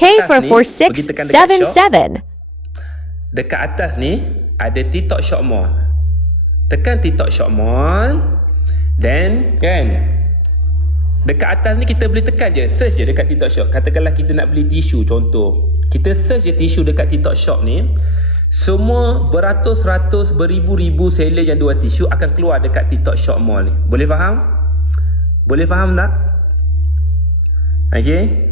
K for Pergi tekan dekat shop. 4677. Dekat atas ni ada TikTok Shop Mall. Tekan TikTok Shop Mall. Then kan, dekat atas ni kita boleh tekan je, search je dekat TikTok Shop. Katakanlah kita nak beli tisu contoh, kita search je tisu dekat TikTok Shop ni. Semua beratus-ratus, beribu-ribu seller yang jual tisu akan keluar dekat TikTok Shop Mall ni. Boleh faham? Boleh faham tak? Okay.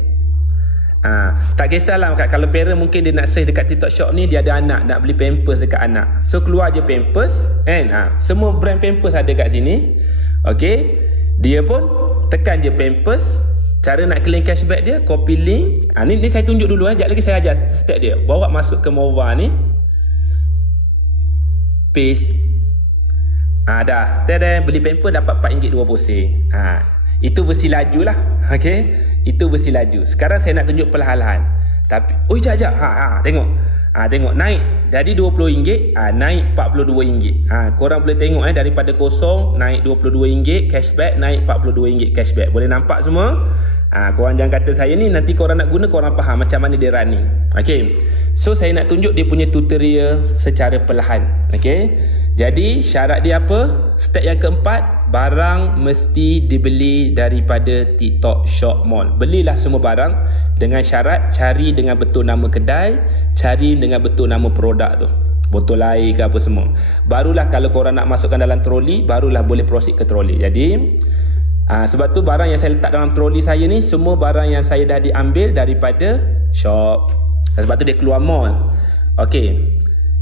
Tak kisahlah kalau parent mungkin dia nak search dekat TikTok Shop ni, dia ada anak nak beli pampers dekat anak, so keluar je pampers kan. Semua brand pampers ada kat sini. Okey, dia pun tekan je pampers. Cara nak claim cashback dia, copy link. Ni saya tunjuk dulu sekejap lagi saya ajar step dia. Bawa masuk ke Mova ni, paste. Dah beli pampers dapat RM4.20. Itu versi laju lah. Okey, itu versi laju. Sekarang saya nak tunjuk perlahan-lahan. Tapi jap. Tengok naik dari RM20 naik RM42. Korang boleh tengok daripada kosong naik RM22, cashback naik RM42 cashback. Boleh nampak semua? Korang jangan kata saya ni, nanti korang nak guna korang faham macam mana dia running. Okey. So saya nak tunjuk dia punya tutorial secara perlahan. Okey. Jadi syarat dia apa? Step yang keempat, barang mesti dibeli daripada TikTok Shop Mall. Belilah semua barang dengan syarat cari dengan betul nama kedai, cari dengan betul nama produk tu, botol air ke apa semua. Barulah kalau korang nak masukkan dalam troli, barulah boleh proceed ke troli. Jadi sebab tu barang yang saya letak dalam troli saya ni semua barang yang saya dah diambil daripada shop. Sebab tu dia keluar mall. Okey,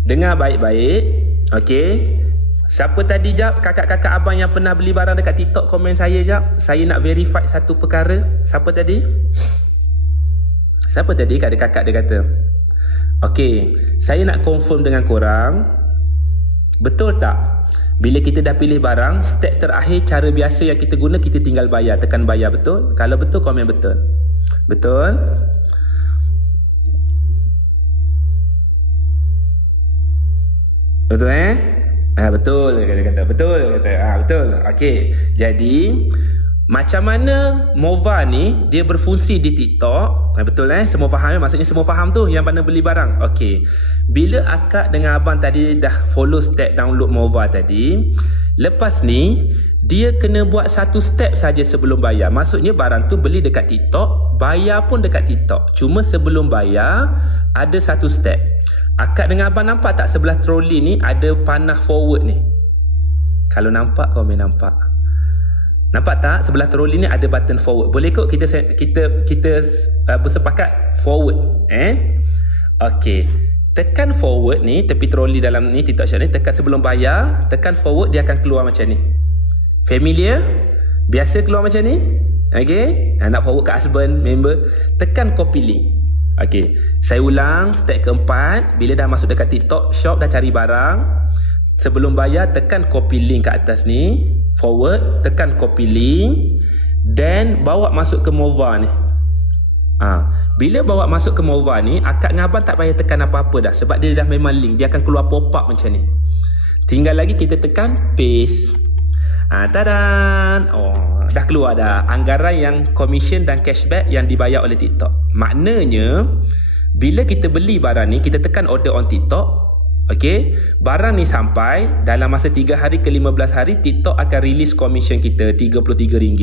dengar baik-baik. Okey, siapa tadi jap kakak-kakak abang yang pernah beli barang dekat TikTok, komen saya jap. Saya nak verify satu perkara. Siapa tadi? Ada kakak dia kata. Okey, saya nak confirm dengan korang, betul tak bila kita dah pilih barang, step terakhir cara biasa yang kita guna, kita tinggal bayar, tekan bayar, betul? Kalau betul komen betul. Betul? Betul betul dia kata. Betul kata. Betul. Okey. Jadi macam mana Mova ni dia berfungsi di TikTok? Betul semua faham maksudnya semua faham tu yang mana beli barang. Okey. Bila akak dengan abang tadi dah follow step download Mova tadi, lepas ni dia kena buat satu step saja sebelum bayar. Maksudnya barang tu beli dekat TikTok, bayar pun dekat TikTok. Cuma sebelum bayar ada satu step. Akak dengan abang nampak tak sebelah troli ni ada panah forward ni? Kalau nampak, komen nampak. Nampak tak sebelah troli ni ada button forward? Boleh kot kita bersepakat forward. Okey. Tekan forward ni, tepi troli dalam ni TikTok Shop ni, tekan sebelum bayar, tekan forward, dia akan keluar macam ni. Familiar? Biasa keluar macam ni? Okey. Nak forward ke husband, member, tekan copy link. Okey, saya ulang step keempat. Bila dah masuk dekat TikTok Shop, dah cari barang, sebelum bayar tekan copy link kat atas ni, forward, tekan copy link, then bawa masuk ke Mova ni. Bila bawa masuk ke Mova ni, akak dengan abang tak payah tekan apa-apa dah, sebab dia dah memang link, dia akan keluar pop up macam ni. Tinggal lagi kita tekan paste. Tadan. Dah keluar dah anggaran yang commission dan cashback yang dibayar oleh TikTok. Maknanya bila kita beli barang ni, kita tekan order on TikTok. Okey, barang ni sampai dalam masa 3 hari ke 15 hari, TikTok akan release commission kita RM33.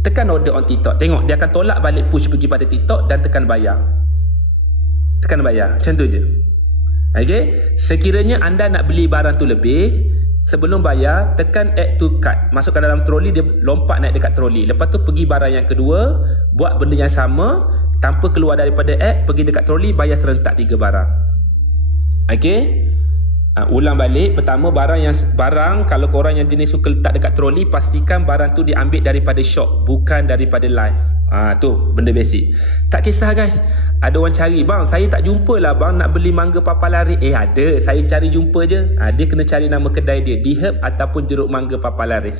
Tekan order on TikTok, tengok dia akan tolak balik push pergi pada TikTok dan tekan bayar. Tekan bayar, macam tu je. Okey, sekiranya anda nak beli barang tu lebih, sebelum bayar tekan add to cart, masukkan dalam troli, dia lompat naik dekat troli. Lepas tu pergi barang yang kedua, buat benda yang sama tanpa keluar daripada app, pergi dekat troli, bayar serentak 3 barang. Okey, ulang balik. Pertama, barang kalau korang yang jenis suka letak dekat troli, pastikan barang tu diambil daripada shop, bukan daripada live. Tu benda basic. Tak kisah guys, ada orang cari, bang saya tak jumpa lah bang nak beli mangga papa laris. Ada, saya cari jumpa je. Dia kena cari nama kedai dia, Diheb ataupun jeruk mangga papa laris.